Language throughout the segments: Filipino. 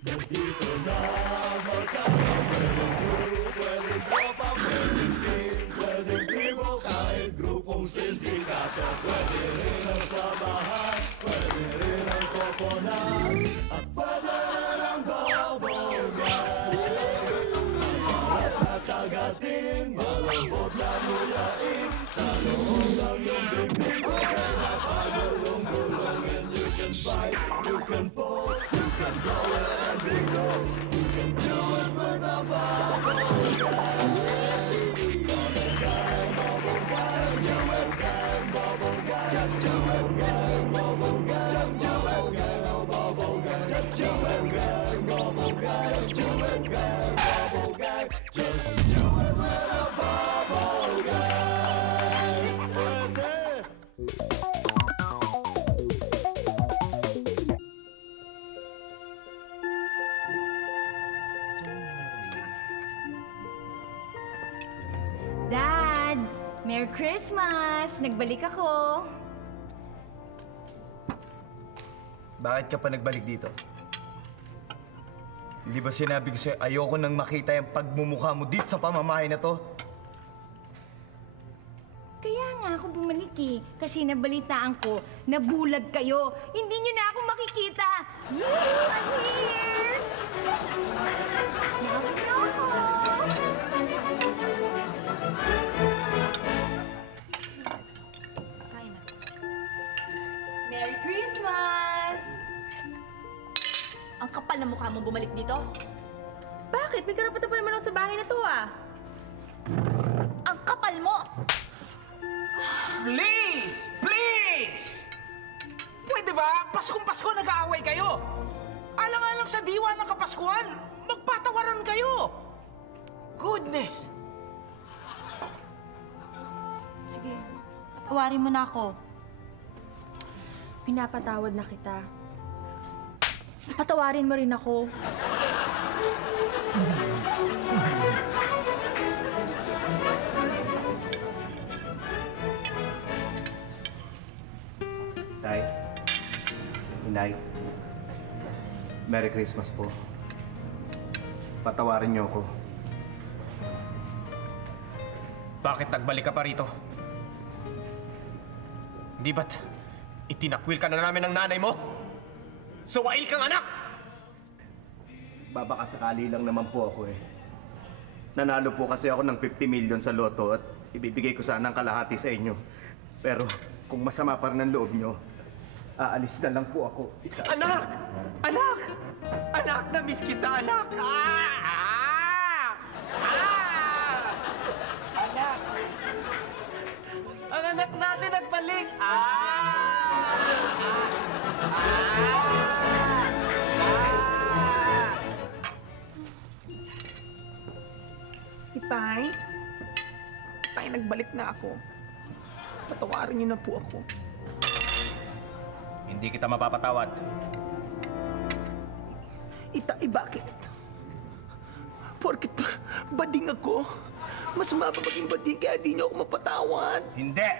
Nandito na magkakapweling group, pwedeng tropa, pwedeng team, pwedeng tribo, kahit grupong sindikato. Pwede rin ang samahan, pwede rin ang koponan, at pwede rin ang double gang. Masarap na kagatin, malambot na mulain, sa loob ng iyong bibig, kaya napagulong-gulong. And you can fight, you can pull, you can blow it and we go. You can do it with a bubble gang. Bubble gang, bubble gang, just do it gang, bubble gang, just do it gang, bubble gang, just do it gang, oh bubble gang, just do it gang, bubble gang, just do it gang, bubble gang, just do it with a bubble gang. Pwede. Dad! Merry Christmas! Nagbalik ako. Bakit ka pa nagbalik dito? Hindi ba sinabi ko sa'yo, ayoko nang makita yung pagmumukha mo dito sa pamamahay na to? Kaya nga ako bumalik eh. Kasi nabalitaan ko, nabulag kayo. Hindi nyo na ako makikita. I'm here! Sabi na ako! Merry Christmas! Ang kapal na mukha mong bumalik dito? Bakit? May karapatan pa naman ako sa bahay na to ah. Ang kapal mo! Please! Please! Pwede ba? Paskong Pasko nag-aaway kayo. Alang-alang sa diwa ng Kapaskuhan, magpatawaran kayo. Goodness! Sige, patawarin mo na ako. Pinapatawad na kita. Patawarin mo rin ako. Tay, Inay, Merry Christmas po. Patawarin niyo ako. Bakit nagbalik ka pa rito? Hindi ba't itinakwil ka na namin ng nanay mo? Suwail kang anak! Babakasakali lang naman po ako eh. Nanalo po kasi ako ng 50 million sa loto at ibibigay ko sana ang kalahati sa inyo. Pero kung masama pa rin ang loob nyo, aalis na lang po ako. Anak! Anak! Anak! Na-miss kita, anak! Anak! Ang anak natin nagbalik! Itay? Itay, nagbalik na ako. Patawarin niyo na po ako. Hindi kita mapapatawad. Itay, bakit? Porket bading ako. Mas mapapaging bading kaya di niyo ako mapatawad. Hindi!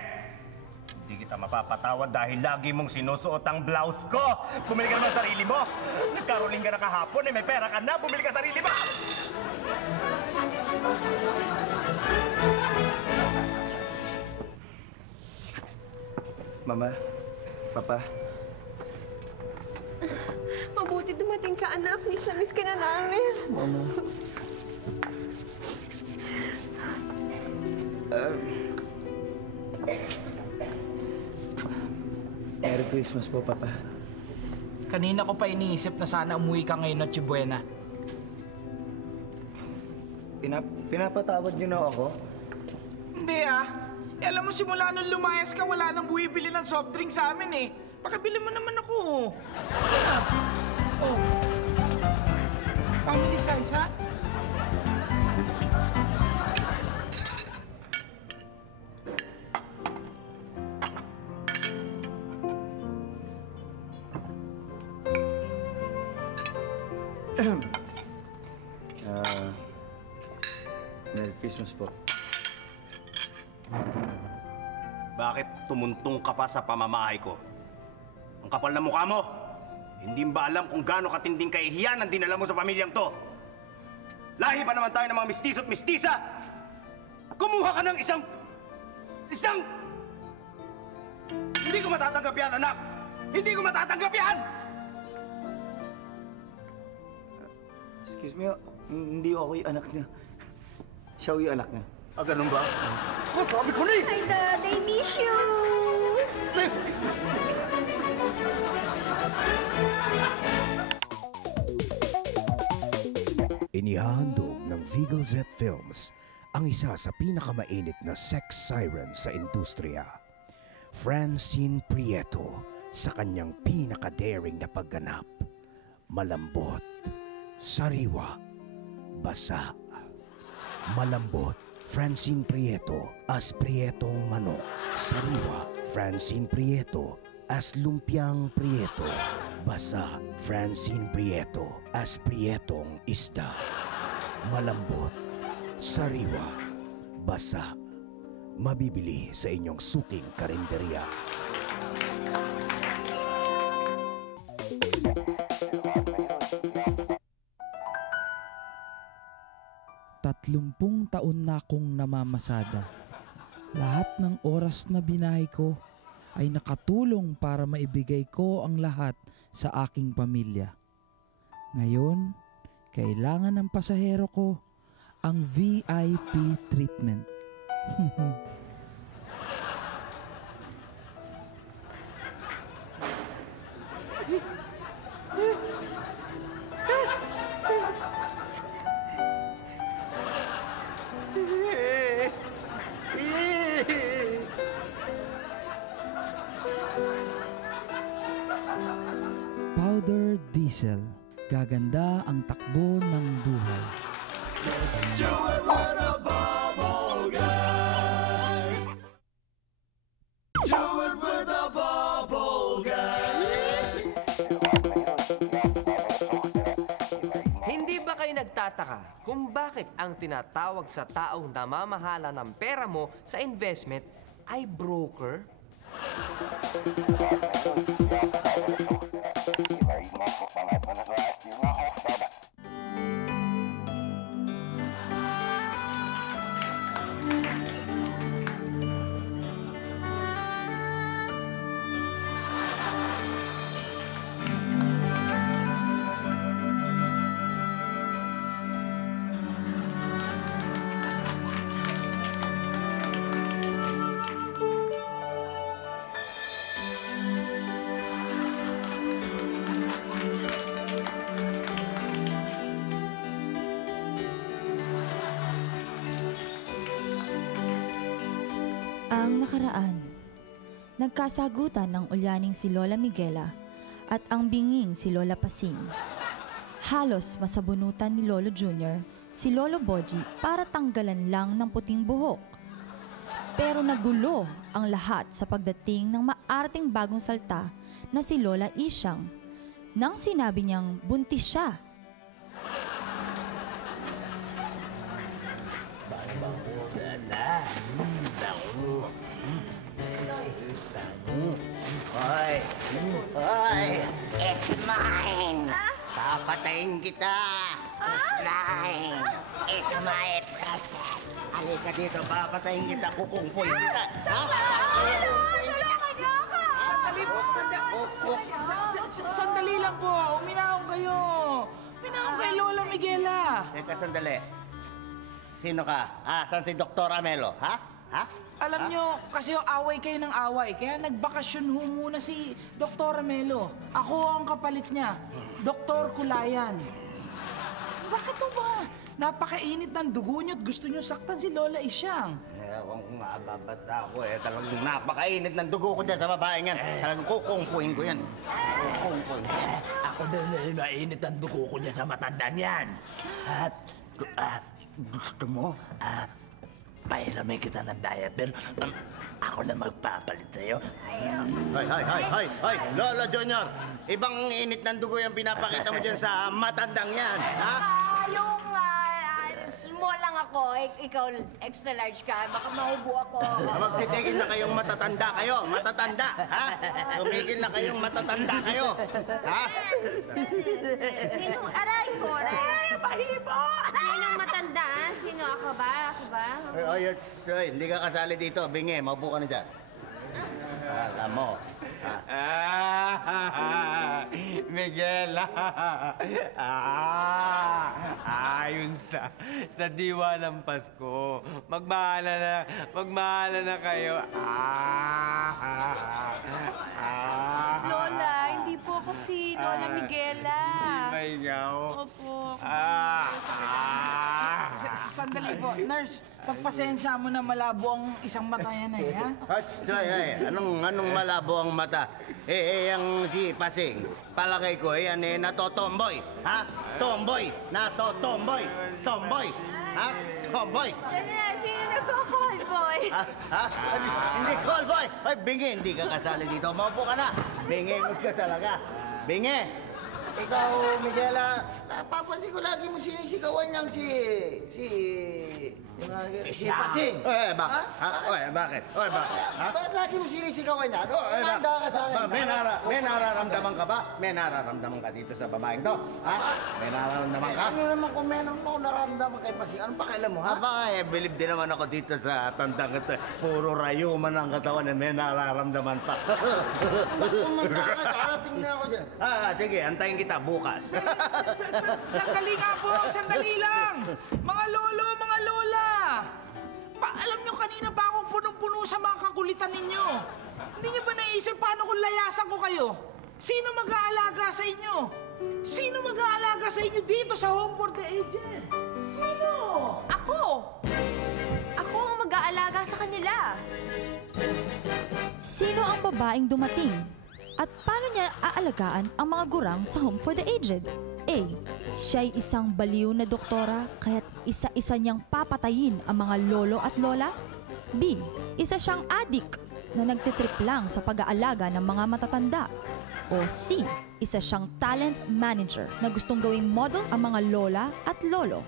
Hindi kita mapapatawad dahil lagi mong sinusuot ang blouse ko! Bumili ka naman sarili mo! Nagkaroling ka na kahapon eh, may pera ka na! Bumili ka sarili mo! Mama, Papa, Mabuti dumating ka, anak. Miss na miss ka na namin. Mama. Merry Christmas po, Papa. Kanina ko pa iniisip na sana umuwi ka ngayon Noche Buena. Pinapatawad niyo na ako? Hindi Eh, alam mo, simula nung lumayas ka, wala nang buwibili ng soft drink sa amin eh. Pakibili mo naman ako. Oh. Family size, ha? Merry Christmas po. Bakit tumuntong ka pa sa pamamahay ko? Ang kapal na mukha mo! Hindi ba alam kung gaano katinding kahihiyan ang dinala mo sa pamilyang to? Lahi pa naman tayo ng mga mistiso at mistisa! Kumuha ka ng isang... Hindi ko matatanggap yan, anak! Hindi ko matatanggap yan! Excuse me, hindi ako yung anak niya. Siya yung anak niya. Ah, ganun ba? Oh, sabi ko na eh! Hi, Dad! I miss you! Inihahandog ng Vigil Z Films ang isa sa pinakamainit na sex siren sa industriya. Francine Prieto sa kanyang pinaka-daring na pagganap. Malambot, sariwa, basa. Malambot, Francine Prieto as Prietong Manok. Sariwa, Francine Prieto as Lumpiang Prieto. Basa, Francine Prieto as Prietong Isda. Malambot, sariwa, basa. Mabibili sa inyong suking karinderya. Tatlumpung taon na akong namamasada. Lahat ng oras na binahay ko ay nakatulong para maibigay ko ang lahat sa aking pamilya. Ngayon, kailangan ng pasahero ko ang VIP treatment. Powder Diesel. Gaganda ang takbo ng buhay. Just do it with a bubble guy. Do it with a bubble guy. Hindi ba kayo nagtataka kung bakit ang tinatawag sa taong namamahala ng pera mo sa investment ay broker? Ang nakaraan, nagkasagutan ng ulyaning si Lola Miguela at ang binging si Lola Pasing. Halos masabunutan ni Lolo Jr. si Lolo Boji para tanggalan lang ng puting buhok. Pero nagulo ang lahat sa pagdating ng maarting bagong salta na si Lola Isyang nang sinabi niyang buntis siya. Hoy! Hoy! It's mine! Papatayin kita! It's mine! It's my present! Halika dito, papatayin kita, kukungpuin kita! Ha? Sandali lang po. Uminahon kayo. Uminahon kay Lola Miguela. Teka, sandali. Sino ka? Saan si Dr. Amelo? Ha? Ha? Alam nyo, kasi away kayo ng away. Kaya nagbakasyon ho muna si Dr. Amelo. Ako ang kapalit niya. Dr. Kulayan. Bakit ho ba? Napakainit ng dugo nyo at gusto nyo saktan si Lola Isyang. Ewan kung maababata ako eh. Talagang napakainit ng dugo ko dyan sa babae yan. Talagang kukungpuin ko yan. Kukungpuin. Ako din eh, mainit ang dugo ko dyan sa matandaan yan. At gusto mo, pailamin kita ng diaper. Ako na magpapalit sa'yo. Hay! Lolo Junior, ibang init ng dugo yung pinapakita mo dyan sa matandang yan, ha? Yung small lang ako. Ikaw, extra large ka. Baka maubo ako. Magtitigil na kayong matatanda kayo. Matatanda, ha? Tumigil na kayong matatanda kayo. Ha? Sinong aray ko, aray? Mahibo! Sinong matanda? Sino ako ba? Ako ba? Ay, hindi ka kasali dito. Bingi, maupo ka na dyan. Alam mo. Miguel, ayon sa diwa ng Pasko. Magmahala na kayo. Lola, hindi po ako si Lola Miguela. May ikaw? Opo. Sandali po. Nurse, pagpasensya mo na malabo ang isang mata yan eh, ha? Anong malabo ang mata? Ang si Pasing, palagay ko, yan natotomboy. Ha? Tomboy! Natotomboy! Tomboy! Ha? Tomboy! Sino nagko-call boy? Ha? Hindi call boy! Ay, Bingi, hindi ka kasali dito. Maupo ka na. Bingi, ka talaga. Bingi! Ikaw, Miguela, napapansin ko lagi mo sinisigawan niyang si Pasing. Bakit? Bakit lagi mo sinisigawan niya? Kumanda ka sa akin. May nararamdaman ka ba? May nararamdaman ka dito sa babaeng to? Ha? May nararamdaman ka? Ano naman kung meron mo nararamdaman kay Pasing? Anong pakialam mo, ha? Bilib din naman ako dito sa tandang ito. Puro rayuman ang katawan na may nararamdaman pa. Kumanda ka, karating na ako dyan. Sige, antayin kita bukas. Sandali nga po, sandali lang! Mga lolo, mga lola! Alam nyo, kanina pa ako punong-puno sa mga kakulitan ninyo. Hindi nyo ba naisip paano kung layasan ko kayo? Sino mag-aalaga sa inyo? Sino mag-aalaga sa inyo dito sa Home for the Aged? Sino? Ako! Ako ang mag-aalaga sa kanila. Sino ang babaeng dumating? At paano niya aalagaan ang mga gurang sa Home for the Aged? A. Siya'y isang baliw na doktora kaya't isa-isa niyang papatayin ang mga lolo at lola? B. Isa siyang adik na nagtitrip lang sa pag-aalaga ng mga matatanda? O C. Isa siyang talent manager na gustong gawing model ang mga lola at lolo?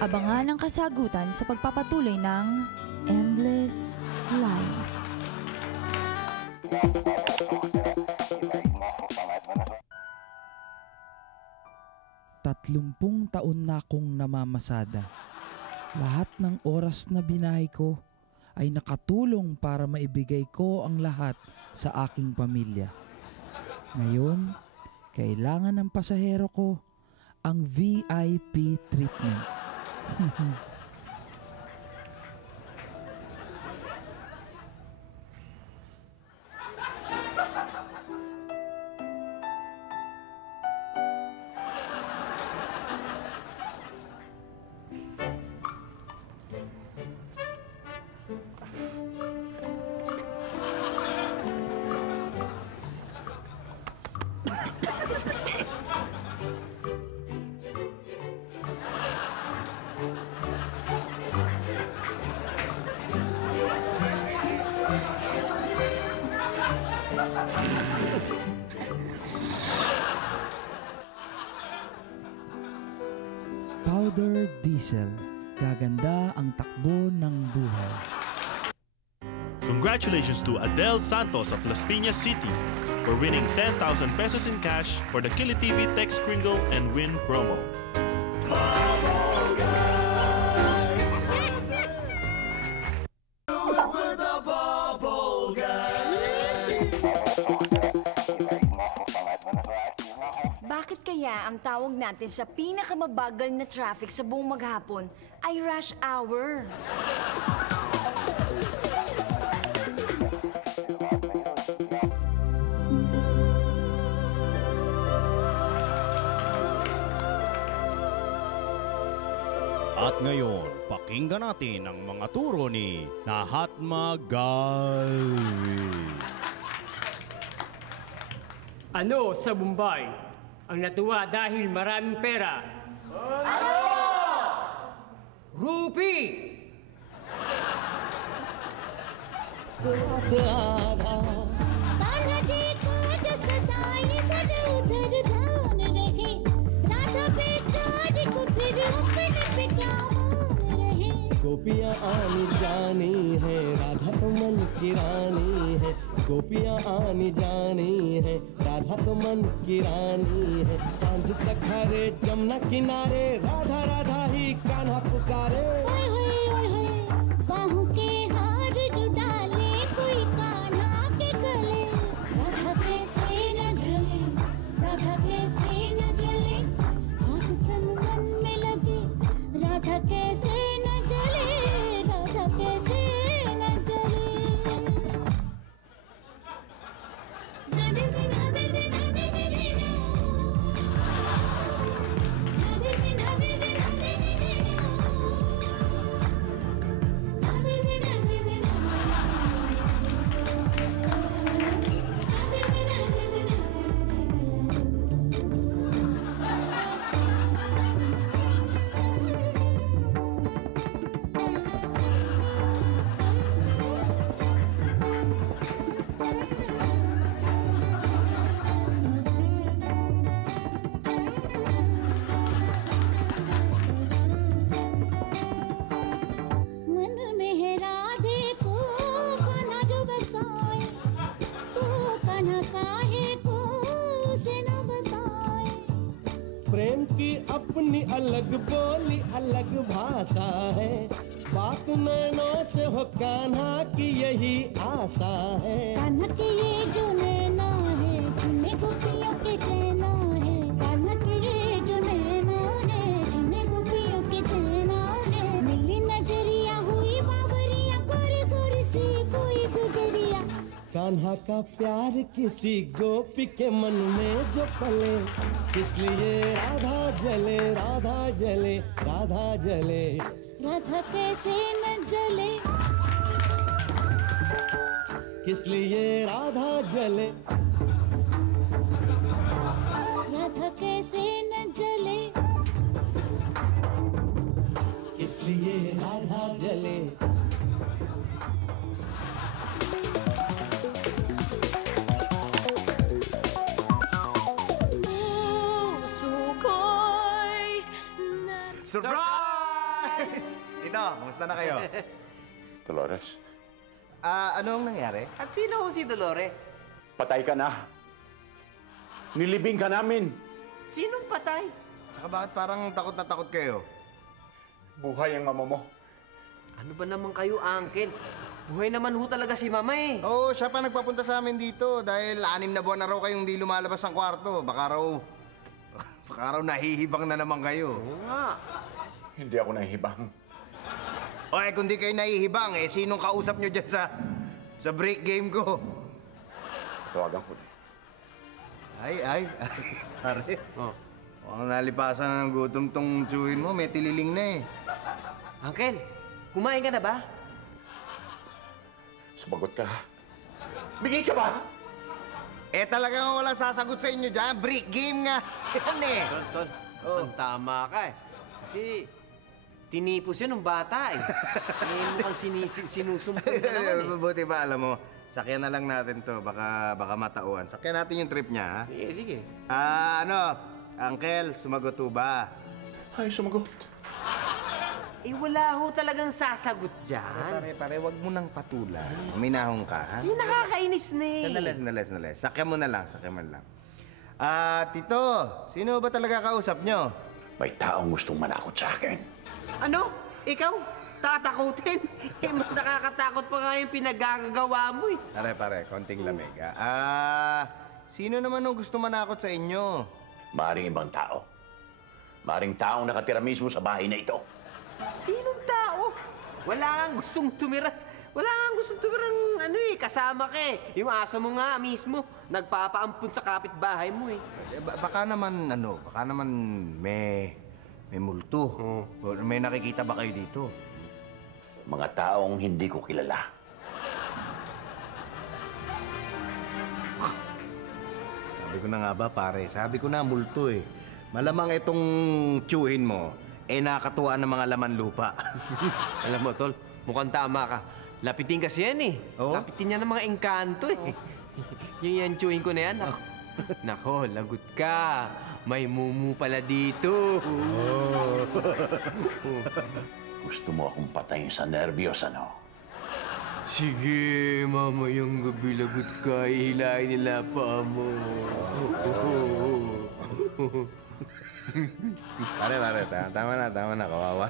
Abangan ang kasagutan sa pagpapatuloy ng Endless Life. 30 taon na akong namamasada. Lahat ng oras na binahay ko ay nakatulong para maibigay ko ang lahat sa aking pamilya. Ngayon, kailangan ng pasahero ko ang VIP treatment. Powder Diesel. Gaganda ang takbo ng buhay. Congratulations to Adele Santos of Las Piñas City for winning 10,000 pesos in cash for the Kili TV Text Kringle and Win promo. Bakit kaya ang tawag natin sa pinakamabagal na traffic sa buong maghapon ay rush hour? At ngayon, pakinggan natin ang mga turo ni Mahatma Gandhi. Ano sa Mumbai ang natuwa dahil maraming pera? Ano? Rupee! Tanaji को जो सताए इधर उधर ध्यान रहे राधा बेचारी को अपने पे क्या मान रहे। गोपियाँ आनी जानी है, राधा तो मन की रानी है। गोपियाँ आनी जानी है, राधा तो मन की रानी है। सांझ सखारे जमुना किनारे, राधा राधा ही कान्हा पुकारे। ओए होए ओए होए, बाहों के हार जो डाले कोई कान्हा के गले। राधा कैसे न जले, राधा कैसे न जले, आग तन मन में लगे। राधा कैसे न जले, राधा कैसे न जले। मन में है राधे को कान्हा जो बसाए, तो कान्हा काहे को उसे न बताए। प्रेम की अपनी अलग बोली, अलग भाषा है। बात नैनों से हो कान्हा की यही आशा है। कान्हा के ये जो नैना है, जिन्हें गोपियों के चैना है। कान्हा के ये जो नैना है, जिन्हें गोपियों के चैना है। मिली नजरिया हुई बाबरिया, गोरी गोरी सी कोई गुजरिया। कान्हा का प्यार किसी गोपी के मन में जो पले, इसलिए राधा जले, राधा जले, राधा जले। राधा कैसे न जले, इसलिए राधा जले। राधा कैसे न जले, इसलिए राधा जले। Surprise! Tito, kumusta na kayo? Dolores, Anong nangyari? At sino ho si Dolores? patay ka na. Nilibing ka namin. Sinong patay? Saka bakit parang takot na takot kayo? Buhay ang mama mo. Ano ba naman kayo, Uncle? Buhay naman ho talaga si Mama eh. Oo, siya pa nagpapunta sa amin dito dahil 6 na buwan na raw kayong di lumalabas ng kwarto. Baka raw nahihibang na naman kayo. Oo nga. Hindi ako nahihibang. O kung di kayo nahihibang, sinong kausap nyo dyan sa break game ko? Tawagan ko. Ay, pare. Mukhang nalipasan na ng gutom tong tsuhin mo. May tililing na eh. Uncle, kumain ka na ba? Sumagot ka. Bigay ka ba? Talagang walang sasagot sa inyo dyan. Break game nga. Yan eh. Tol, ang tama ka eh. Kasi tinipos yan ng bata eh. Mukhang sinusumpong ka naman eh. Mabuti ba, alam mo, sakyan na lang natin to. Baka matauhan. Sakyan natin yung trip niya, ha? Sige. Uncle, sumagot ho ba? Ay, sumagot. Wala ho talagang sasagot dyan. Pare, wag mo nang patulan. Minahong ka, ha? Nakakainis na eh. Sandali. Sakyan mo na lang. Tito, sino ba talaga kausap nyo? May taong gustong manakot sa akin. Ano? Ikaw? Tatakutin? Mas nakakatakot pa nga yung pinagagagawa mo eh. Pare, konting lamig. Sino naman ang gusto manakot sa inyo? Maring ibang tao. Maring taong nakatira mismo sa bahay na ito. Sinong tao? Wala kang gustong tumira. Kasama ka eh. Yung aso mo nga mismo, nagpapaampun sa kapitbahay mo eh. Baka naman may multo. May nakikita ba kayo dito? Mga taong hindi ko kilala. Sabi ko na nga ba, pare? Sabi ko na, multo eh. Malamang itong tiyuhin mo, nakakatuwa ng mga laman lupa. Alam mo, Tol, mukhang tama ka. Lapitin kasi yan eh. Oo? Lapitin niya ng mga engkanto eh. Yung tiyuhin ko na yan, Nako, lagot ka. May mumu pala dito. Gusto mo akong patayin sa nervyos, ano? Sige, mamayang gabi lagot ka. Ihilahin nila pa mo. Pare, tama na, kawawa.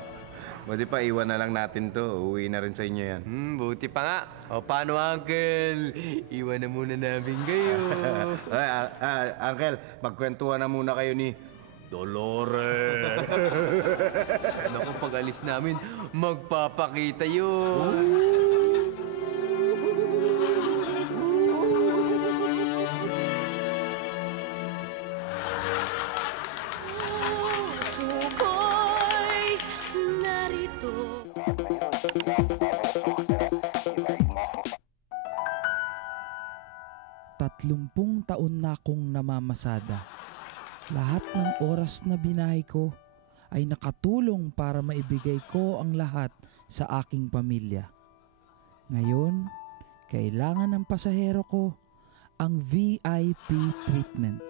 Buti pa, iwan na lang natin to. Uuwi na rin sa inyo yan. Buti pa nga. O, paano, Uncle? Iwan na muna namin kayo. Uncle, magkwentuhan na muna kayo ni Dolores. Naku, pag alis namin, magpapakita yun. Suko'y narito. Tatlumpung taon na akong namamasada. Lahat ng oras na binahay ko ay nakatulong para maibigay ko ang lahat sa aking pamilya. Ngayon, kailangan ng pasahero ko ang VIP treatment.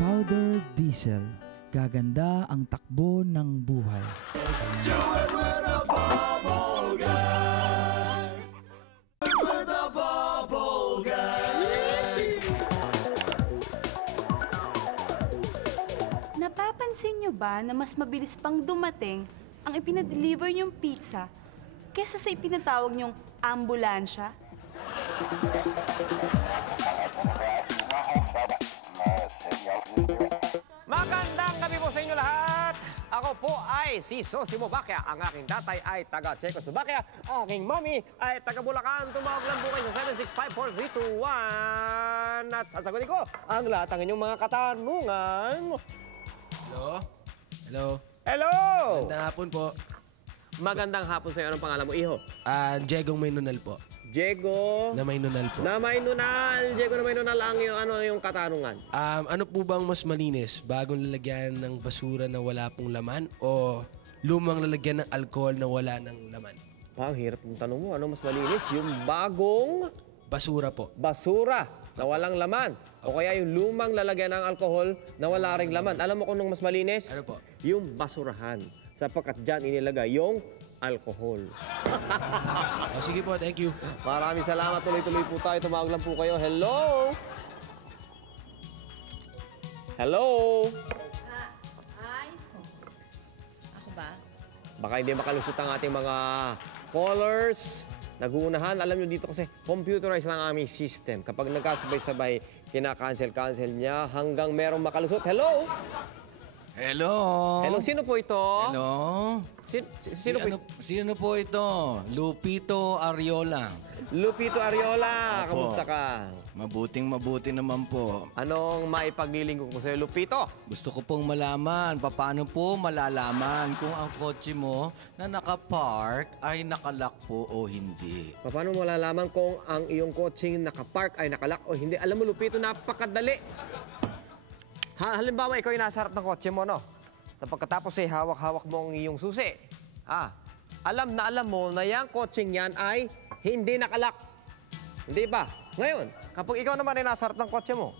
Powder Diesel. Gaganda ang takbo ng buhay. Napapansin nyo ba na mas mabilis pang dumating ang ipinadeliver nyong pizza kesa sa ipinatawag nyong ambulansya? Magandang gabi po sa inyo lahat! Ako po ay si Sosimo Baquia. Ang aking tatay ay taga Czechoslovakia. Aking mommy ay taga Bulacan. Tumawag lang po kayo sa 7654321 at sasagutin ko ang lahat ng inyong mga katanungan. Hello! Magandang hapon po. Magandang hapon sa'yo. Anong pangalan mo, iho? Diego Maynunal po. Diego? Na Maynunal po. Na Maynunal. Diego na Maynunal ang yung katanungan. Ano po bang mas malinis? Bagong lalagyan ng basura na wala pong laman o lumang lalagyan ng alcohol na wala ng laman? Ang hirap ng tanong mo. Ano mas malinis? Yung bagong... Basura po. Basura na walang laman. O kaya yung lumang lalagyan ng alcohol na wala ring laman. Alam mo kung mas malinis? Ano po? Yung basurahan. Sapagkat dyan inilagay yung alcohol. Sige po, thank you. Maraming salamat. Tuloy-tuloy po tayo. Tumawag lang po kayo. Hello? Hello? Hi. Ako ba? Baka hindi makalusot ang ating mga callers. Nag-uunahan. Alam nyo dito kasi computerized lang ang aming system. Kapag nagkasabay-sabay, kina-cancel niya hanggang merong makalusot. Hello? Hello? Hello, sino po ito? Hello? Sino po ito? Lupito Ariola. Lupito Ariola, Opo. kamusta ka? Mabuti naman po. Anong maipaglilingkod ko sa'yo, Lupito? Gusto ko pong malaman, paano po malalaman kung ang kotse mo na nakapark ay nakalak po o hindi? Paano mo malalaman kung ang iyong kotseng nakapark ay nakalak o hindi? Alam mo, Lupito, napakadali. Halimbawa, ikaw yung nasa harap ng kotse mo, no? Pagkatapos hawak-hawak mo ang iyong susi. Alam mo na yung kotseng yan ay hindi nakalak. Hindi ba? Ngayon, kapag ikaw naman ay nasa harap ng kotse mo,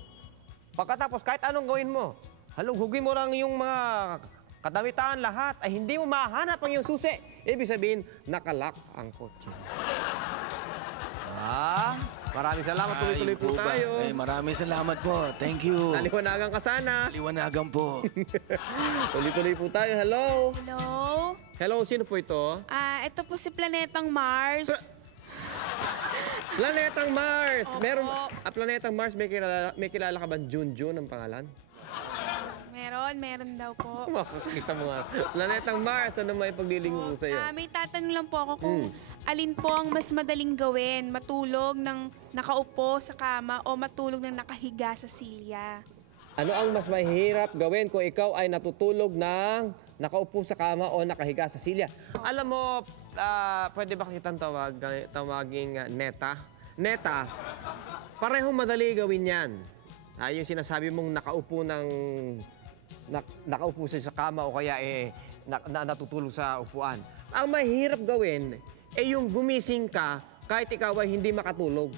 pagkatapos kahit anong gawin mo, hugin mo lang yung mga kadamitan lahat, ay hindi mo mahanap ang iyong susi. Ibig sabihin, nakalak ang kotse. Maraming salamat. Tuloy-tuloy po tayo. Maraming salamat po. Thank you. Naliwanagan ka sana. Naliwanagan po. Tuloy-tuloy po tayo. Hello? Hello? Hello, sino po ito? Ito po si Planetang Mars. Planetang Mars! Opo. Planetang Mars, may kilala ka ba Junjun ang pangalan? Meron daw po. Makakita mo nga. Planetang Mars, ano may paglilingkod ko sa'yo? May tatanong lang po ako kung alin po ang mas madaling gawin? Matulog ng nakaupo sa kama o matulog ng nakahiga sa silya? Ano ang mas mahirap gawin kung ikaw ay natutulog ng nakaupo sa kama o nakahiga sa silya? Alam mo, pwede ba kitang tawaging neta? Neta, parehong madali gawin yan. Yung sinasabi mong nakaupo sa kama o kaya natutulog sa upuan. Ang mahirap gawin ay yung gumising ka kahit ikaw ay hindi makatulog.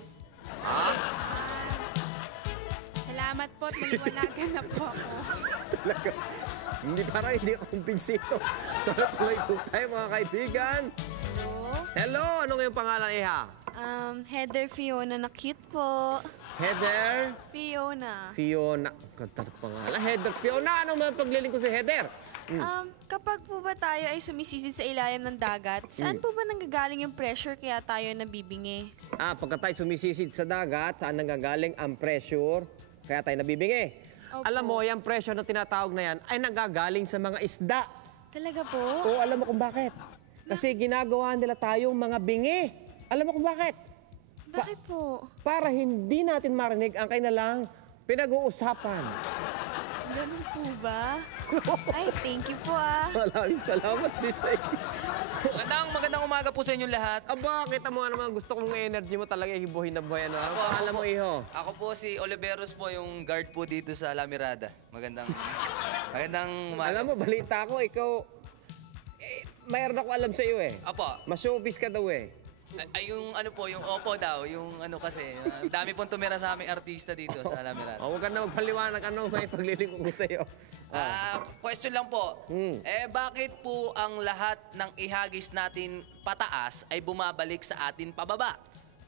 Salamat po at maliwanagan na po ako. Hindi ako kumbinsido. Tuloy po tayo mga kaibigan. Hello, ano ngayong pangalan, Iha? Heather Fiona na cute po. Heather? Fiona. Fiona. Kanta ng pangalan. Heather Fiona. Anong mga paglilingkod si Heather? Kapag po ba tayo ay sumisisid sa ilalim ng dagat, saan po ba nanggagaling yung pressure kaya tayo nabibingi? Pagka tayo sumisisid sa dagat, saan nanggagaling ang pressure kaya tayo nabibingi? Opo. Alam mo, yung pressure na tinatawag na yan ay nanggagaling sa mga isda. Talaga po? Oo, alam mo kung bakit. Kasi ginagawa nila tayong mga bingi. Alam mo kung bakit? Bakit po? Para hindi natin marinig ang kanilang pinag-uusapan. Ganun po ba? Ay, thank you po Maraming salamat din sa inyo. Magandang umaga po sa inyong lahat. Aba, kita mo naman gusto kong energy mo talaga hibuhin na buhay. Ano? Alam mo, Iho? Ako po si Oliveros po, yung guard po dito sa La Mirada. Magandang umaga. Alam mo, balita ko, ikaw, mayroon ako alam sa iyo eh. Apo. Mas showbiz ka daw eh. Ay, yung ano po, yung opo daw, yung ano kasi, dami pong tumira sa aming artista dito sa La Mirada. Huwag ka na magpaliwanag, ano may paglilingkod ko sa iyo. Question lang po. Bakit po ang lahat ng ihagis natin pataas ay bumabalik sa atin pababa?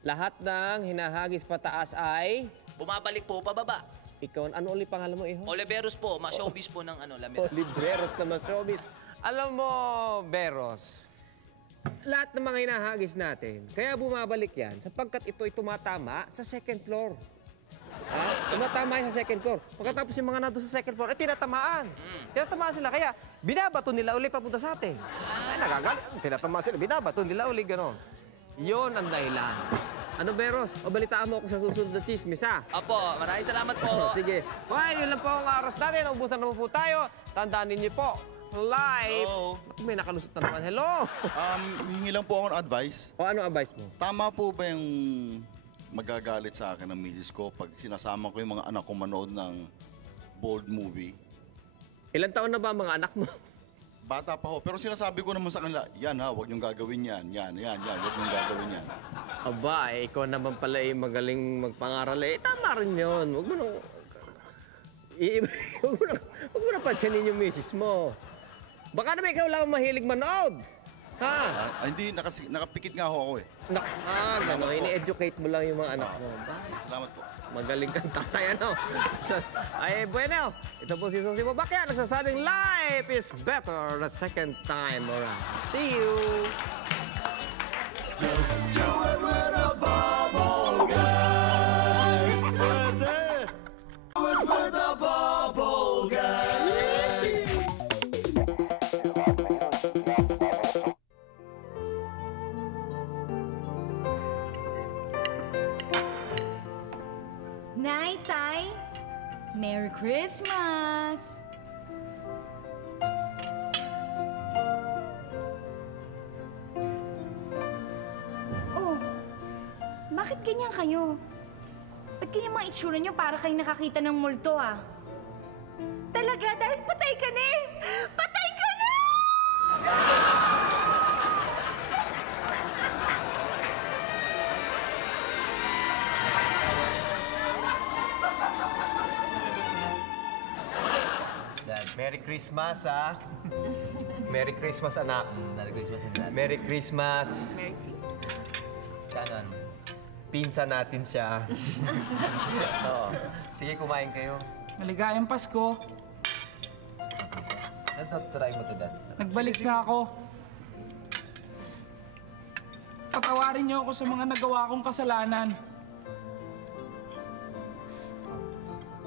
Lahat ng hinahagis pataas ay? Bumabalik po pababa. Ikaw, ano ulit pangalan mo, Iho? Oliveros po, ma-showbiz po ng La Mirada. Oliveros na ma-showbiz. Alam mo, Beros, lahat ng mga hinahagis natin, kaya bumabalik yan sapagkat ito'y tumatama sa second floor. Tumatama yan sa second floor. Pagkatapos yung mga nandun sa second floor, tinatamaan. Tinatamaan sila, kaya binabato nila uli papunta sa atin. Ay, nagagalit. Tinatamaan sila, binabato nila uli, gano'n. Yun ang dahilan. Ano, Beros? O balitaan mo ako sa susunod na chismis, ha? Opo, maraming salamat po. Sige. Okay, yun lang po ang oras natin. Ubusan naman po tayo. Tandaan ninyo po, live. Hello. May nakalusot na naman. Hello. Hingi lang po ako ng advice. O ano advice mo? Tama po ba yung magagalit sa akin ng misis ko pag sinasama ko yung mga anak ko manood ng bold movie? Ilan taon na ba ang mga anak mo? Bata pa ho. Pero sinasabi ko naman sa kanila, yan ha, huwag niyong gagawin yan. Yan, huwag niyong gagawin yan. Aba, ikaw naman pala magaling magpangaral eh. Tama rin yun. Huwag mo na pansinin yung misis mo. Baka naman ikaw lang mahilig manood. Ha? Hindi, nakapikit nga ho ako eh. Gano'n. Ini-educate mo lang yung mga anak mo. Salamat po. Magaling kang tatay, ano? Ay, bueno. Ito po si Susi Babakya. Nagsasabing life is better the second time around. See you! Just do it with a bubble guy. Pwede. Do it with a bubble guy. Night, Tay. Merry Christmas! Oh, bakit ganyan kayo? Ba't ganyan mga itsura niyo para kayong nakakita ng multo, ah? Talaga? Dahil patay ka na eh! Patay ka na! Merry Christmas, ha? Merry Christmas, anak. Merry Christmas din natin. Merry Christmas. Merry Christmas. Kanan. Pinsan natin siya. Oo. Sige, kumain kayo. Maligayang Pasko. Try mo to, Dad. Nagbalik na ako. Patawarin niyo ako sa mga nagawa kong kasalanan.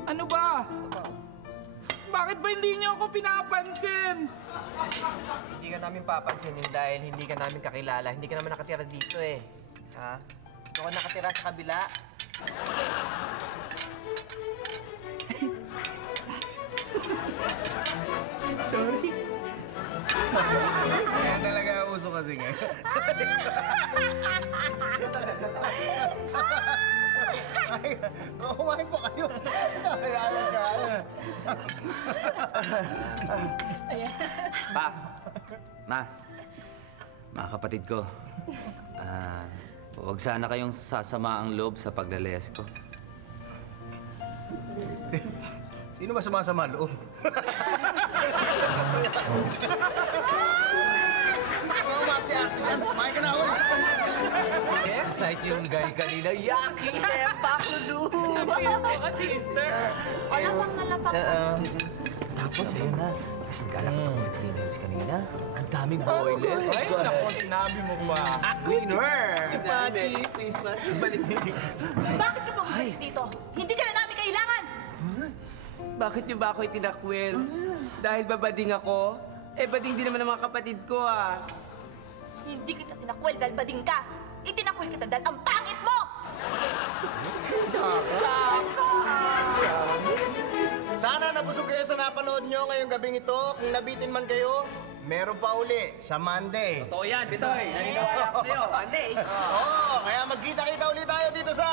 Ano ba? Bakit ba hindi niyo ako pinapansin? Hindi ka namin papansinin dahil hindi ka namin kakilala. Hindi ka naman nakatira dito eh. Ha? Ito ka nakatira sa kabila. Sorry. Kaya talaga uso kasi ngayon. Ay, kumain po kayo. Pa, mga kapatid ko, huwag sana kayong sasama ang loob sa paglalayas ko. Sino ba sumasama loob? Umati-ati dyan. Kumain ka na ako. Excited yung guy kanina. Yaki! Epa ko doon! Ayun po ka, sister. Malapang na lapang ka. Tapos, ayun na. Tapos nagkala ko sa Greenwich kanina. Ang daming boiler. Ay, naku, sinabi mo ba? Winner! Chupaki! Bakit ka pumunta dito? Hindi ka na namin kailangan! Bakit niyo ba ako itinakwil? Dahil babading ako? Eh, bading din naman ang mga kapatid ko, ah. Hindi kita tinakwil dahil bading ka. Itinakwil kita dahil ang pangit mo! Sana nabusog kayo sa napanood nyo ngayong gabing ito. Kung nabitin man kayo, meron pa uli sa Monday. Totoo yan, Bitoy. Naniniwala ko sa'yo. Monday. Oo, kaya magkita-kita ulit tayo dito sa...